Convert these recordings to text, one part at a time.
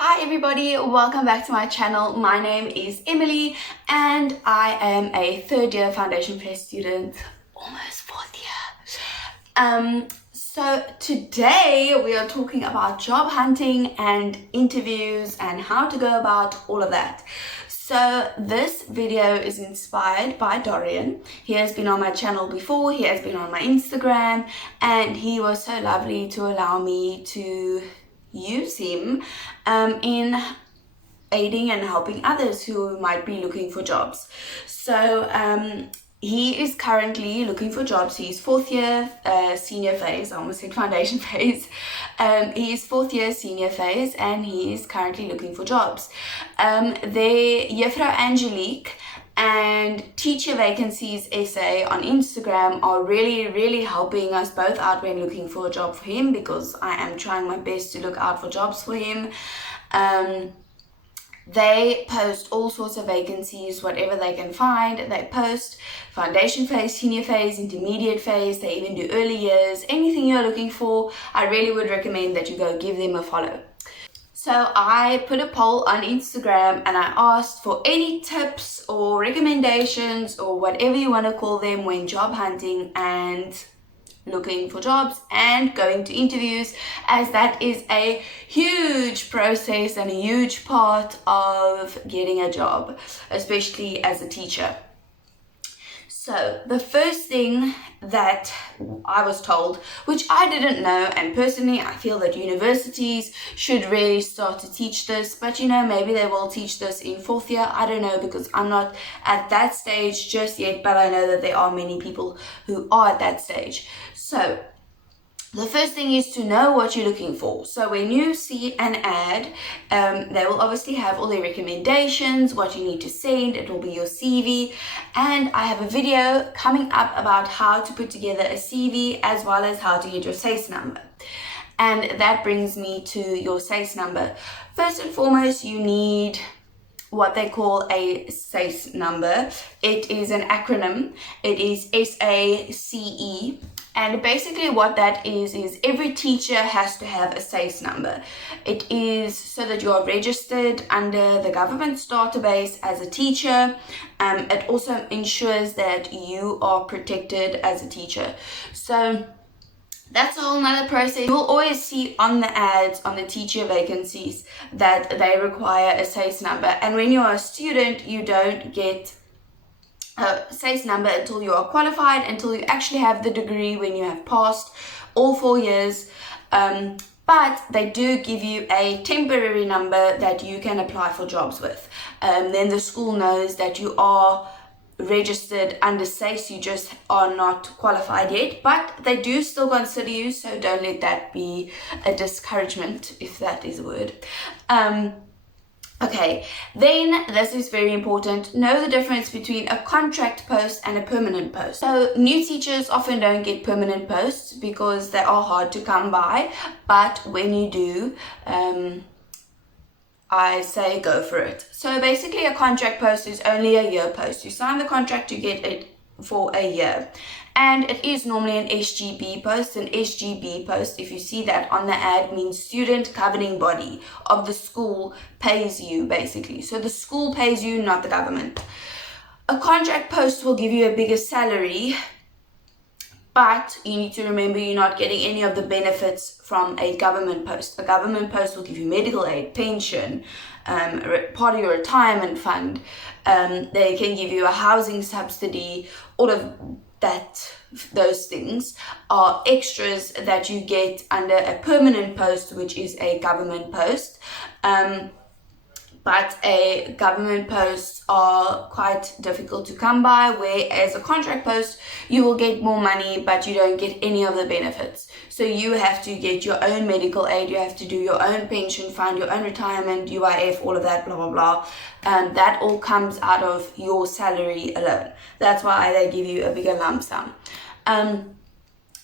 Hi everybody, welcome back to my channel. My name is Emily and I am a third year foundation prep student, almost fourth year. So today we are talking about job hunting and interviews and how to go about all of that. So this video is inspired by Dorian. He has been on my channel before, he has been on my Instagram, and he was so lovely to allow me to use him in aiding and helping others who might be looking for jobs. So he is currently looking for jobs. He's fourth year senior phase, I almost said foundation phase. He is fourth year senior phase and he is currently looking for jobs. The Juffrouw Angelique and teacher vacancies essay on Instagram are really helping us both out when looking for a job for him, because I am trying my best to look out for jobs for him. They post all sorts of vacancies, whatever they can find. They post foundation phase, senior phase, intermediate phase. They even do early years. Anything you're looking for, I really would recommend that you go give them a follow. So I put a poll on Instagram and I asked for any tips or recommendations or whatever you want to call them when job hunting and looking for jobs and going to interviews, as that is a huge process and a huge part of getting a job, especially as a teacher. So the first thing that I was told, which I didn't know, and personally I feel that universities should really start to teach this, but maybe they will teach this in fourth year, I don't know, because I'm not at that stage just yet, but I know that there are many people who are at that stage. So the first thing is to know what you're looking for. So when you see an ad, they will obviously have all their recommendations, what you need to send, it will be your CV, and I have a video coming up about how to put together a CV as well as how to get your SACE number. And that brings me to your SACE number. First and foremost, you need what they call a SACE number. It is an acronym. It is SACE. And basically what that is every teacher has to have a SACE number. It is so that you are registered under the government's database as a teacher. It also ensures that you are protected as a teacher. So that's a whole nother process. You'll always see on the ads, on the teacher vacancies, that they require a SACE number. And when you're a student, you don't get a SACE number until you are qualified, until you actually have the degree, when you have passed all 4 years. But they do give you a temporary number that you can apply for jobs with. Then the school knows that you are registered under SACE, you just are not qualified yet, but they do still consider you, so don't let that be a discouragement, if that is a word. Okay, then this is very important. Know the difference between a contract post and a permanent post. So new teachers often don't get permanent posts because they are hard to come by, but when you do, I say go for it. So basically a contract post is only a year post. You sign the contract, you get it for a year. And it is normally an SGB post. An SGB post, if you see that on the ad, means student governing body of the school pays you, basically. So the school pays you, not the government. A contract post will give you a bigger salary, but you need to remember you're not getting any of the benefits from a government post. A government post will give you medical aid, pension, part of your retirement fund. They can give you a housing subsidy. All of that, those things are extras that you get under a permanent post, which is a government post. But a government posts are quite difficult to come by, whereas a contract post, you will get more money, but you don't get any of the benefits. So you have to get your own medical aid, you have to do your own pension fund, your own retirement, UIF, all of that, blah, blah, blah. That all comes out of your salary alone. That's why they give you a bigger lump sum.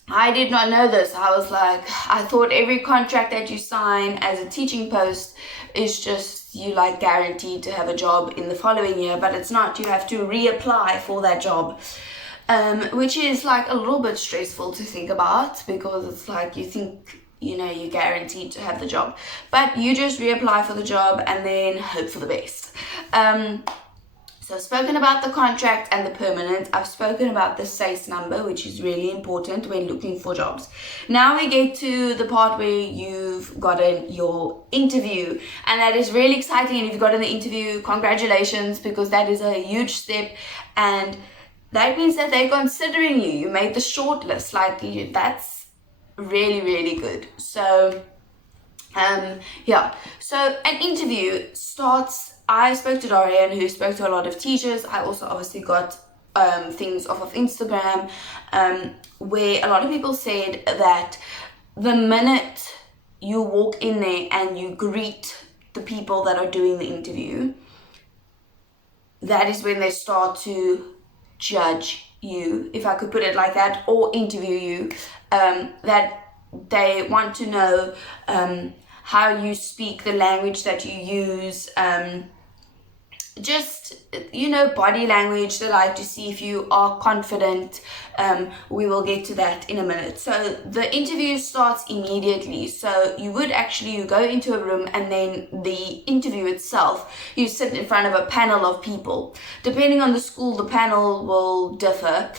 I did not know this. I thought every contract that you sign as a teaching post is just you guaranteed to have a job in the following year, but it's not. You have to reapply for that job, which is a little bit stressful to think about, because it's you think you're guaranteed to have the job. But you just reapply for the job and then hope for the best. So I've spoken about the contract and the permanent. I've spoken about the SACE number, which is really important when looking for jobs. Now we get to the part where you've gotten your interview, and that is really exciting. And if you've gotten the interview, congratulations, because that is a huge step, and that means that they're considering you. You made the short list. That's really, really good. So so an interview starts. I spoke to Dorian, who spoke to a lot of teachers. I also obviously got things off of Instagram, where a lot of people said that the minute you walk in there and you greet the people that are doing the interview, that is when they start to judge you, if I could put it like that, or interview you. That they want to know how you speak, the language that you use, just body language. They like to see if you are confident. We will get to that in a minute. So the interview starts immediately. So you go into a room, and then the interview itself, you sit in front of a panel of people. Depending on the school, the panel will differ.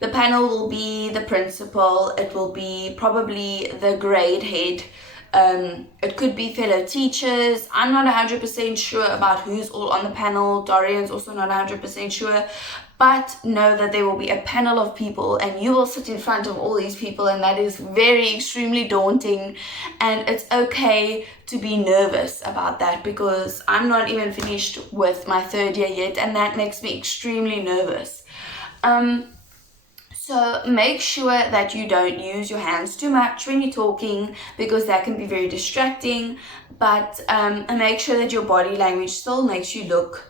The panel will be the principal, it will be probably the grade head, it could be fellow teachers. I'm not 100% sure about who's all on the panel. Dorian's also not 100% sure, but know that there will be a panel of people, and you will sit in front of all these people, and that is extremely daunting. And it's okay to be nervous about that, because I'm not even finished with my third year yet, and that makes me extremely nervous. So make sure that you don't use your hands too much when you're talking, because that can be very distracting. But make sure that your body language still makes you look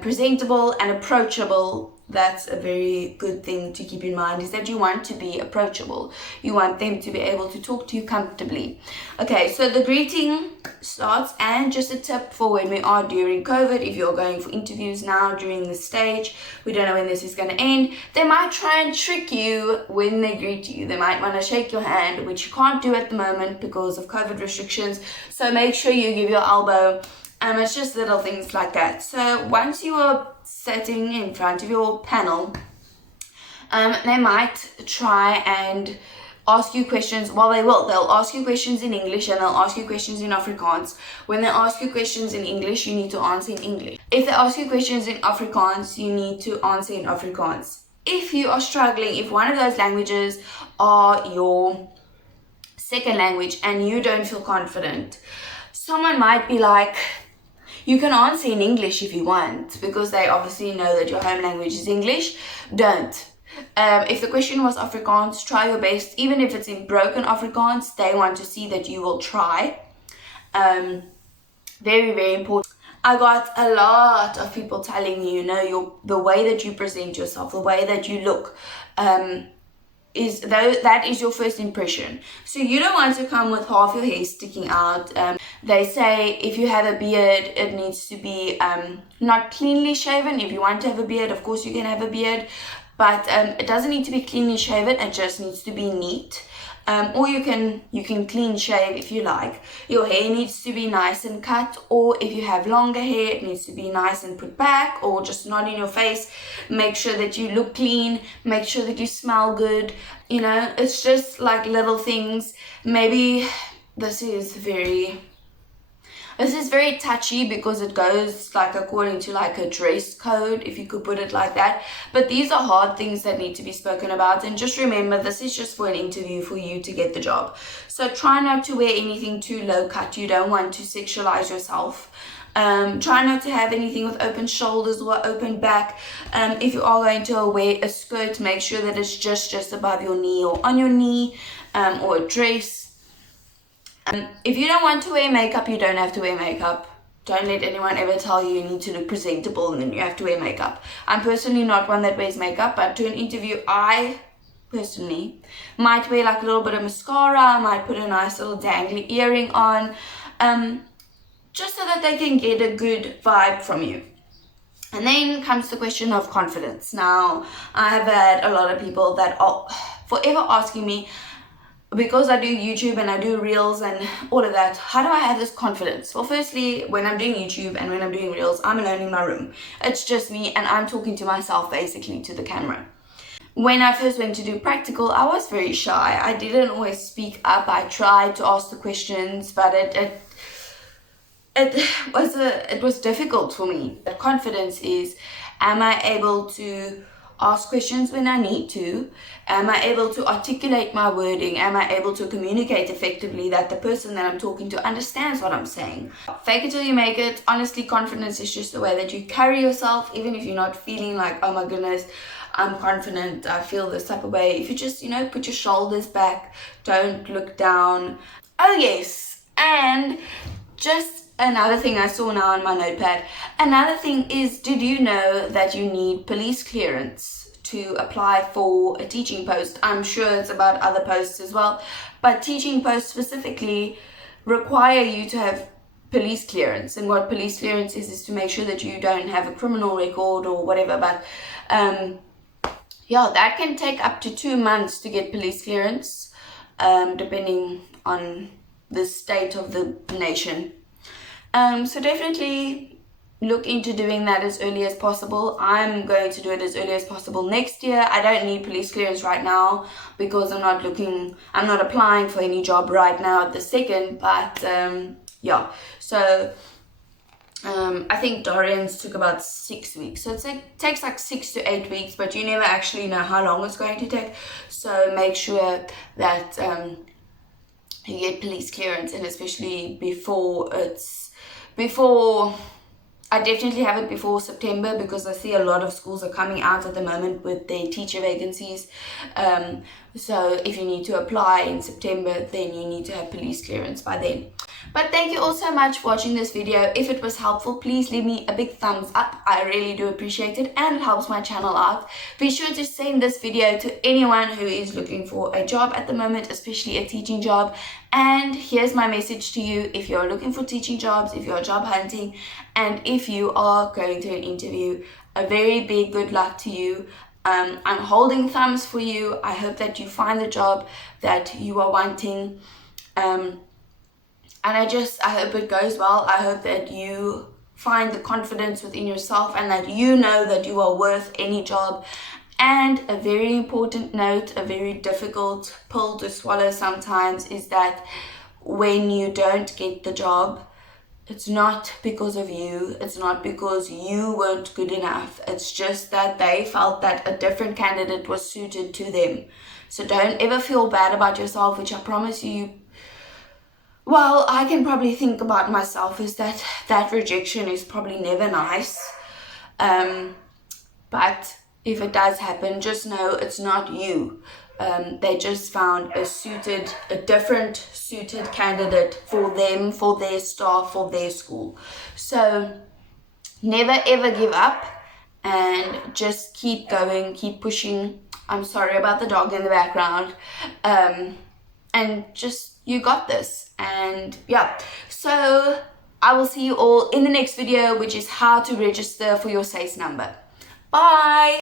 presentable and approachable. That's a very good thing to keep in mind, is that you want to be approachable. You want them to be able to talk to you comfortably. Okay, so the greeting starts, and just a tip for when we are during COVID, if you're going for interviews now during this stage, we don't know when this is going to end, they might try and trick you when they greet you. They might want to shake your hand, which you can't do at the moment because of COVID restrictions. So make sure you give your elbow. It's just little things like that. So once you are sitting in front of your panel, they might try and ask you questions. Well, they'll ask you questions in English, and they'll ask you questions in Afrikaans. When they ask you questions in English, you need to answer in English. If they ask you questions in Afrikaans, you need to answer in Afrikaans. If you are struggling, if one of those languages are your second language and you don't feel confident, someone might be like, you can answer in English if you want, because they obviously know that your home language is English. Don't. If the question was Afrikaans, try your best. Even if it's in broken Afrikaans, they want to see that you will try. Very, very important. I got a lot of people telling me, the way that you present yourself, the way that you look, that is your first impression. So you don't want to come with half your hair sticking out. They say if you have a beard, it needs to be not cleanly shaven. If you want to have a beard, of course you can have a beard, but it doesn't need to be cleanly shaven. It just needs to be neat. Or you can clean shave if you like. Your hair needs to be nice and cut, or if you have longer hair, it needs to be nice and put back, or just not in your face. Make sure that you look clean, make sure that you smell good. It's just like little things. Maybe this is very touchy, because it goes according to a dress code, if you could put it like that. But these are hard things that need to be spoken about. And just remember, this is just for an interview for you to get the job. So try not to wear anything too low cut. You don't want to sexualize yourself. Try not to have anything with open shoulders or open back. If you are going to wear a skirt, make sure that it's just above your knee or on your knee, or a dress. If you don't want to wear makeup, you don't have to wear makeup. Don't let anyone ever tell you need to look presentable and then you have to wear makeup. I'm personally not one that wears makeup, but to an interview, I personally might wear a little bit of mascara, might put a nice little dangly earring on, just so that they can get a good vibe from you. And then comes the question of confidence. Now, I have had a lot of people that are forever asking me, because I do YouTube and I do Reels and all of that, how do I have this confidence? Well, firstly, when I'm doing YouTube and when I'm doing Reels, I'm alone in my room. It's just me and I'm talking to myself, basically, to the camera. When I first went to do practical, I was very shy. I didn't always speak up. I tried to ask the questions, but it was difficult for me. The confidence is, am I able to ask questions when I need to? Am I able to articulate my wording? Am I able to communicate effectively that the person that I'm talking to understands what I'm saying? Fake it till you make it. Honestly, confidence is just the way that you carry yourself, even if you're not feeling like, oh my goodness, I'm confident, I feel this type of way. If you just, put your shoulders back, don't look down. Oh yes, and just another thing I saw now on my notepad. Another thing is, did you know that you need police clearance to apply for a teaching post? I'm sure it's about other posts as well, but teaching posts specifically require you to have police clearance. And what police clearance is to make sure that you don't have a criminal record or whatever. But yeah, that can take up to 2 months to get police clearance, depending on the state of the nation. So definitely look into doing that as early as possible. I'm going to do it as early as possible next year. I don't need police clearance right now because I'm not applying for any job right now at the second, but yeah, so I think Dorian's took about 6 weeks, so it takes like 6 to 8 weeks, but you never actually know how long it's going to take. So make sure that you get police clearance, and especially before I definitely have it before September, because I see a lot of schools are coming out at the moment with their teacher vacancies. So if you need to apply in September, then you need to have police clearance by then. But thank you all so much for watching this video. If it was helpful, please leave me a big thumbs up. I really do appreciate it, and it helps my channel out. Be sure to send this video to anyone who is looking for a job at the moment, especially a teaching job. And here's my message to you: if you're looking for teaching jobs, if you're job hunting, and if you are going to an interview, a very big good luck to you. I'm holding thumbs for you. I hope that you find the job that you are wanting. And I hope it goes well. I hope that you find the confidence within yourself and that you know that you are worth any job. And a very important note, a very difficult pill to swallow sometimes, is that when you don't get the job, it's not because of you. It's not because you weren't good enough. It's just that they felt that a different candidate was suited to them. So don't ever feel bad about yourself, which I promise you, well, I can probably think about myself, is that rejection is probably never nice. But if it does happen, just know it's not you. They just found a different suited candidate for them, for their staff, for their school. So never ever give up, and just keep going, keep pushing. I'm sorry about the dog in the background. And just, you got this. And yeah, so I will see you all in the next video, which is how to register for your SACE number. Bye.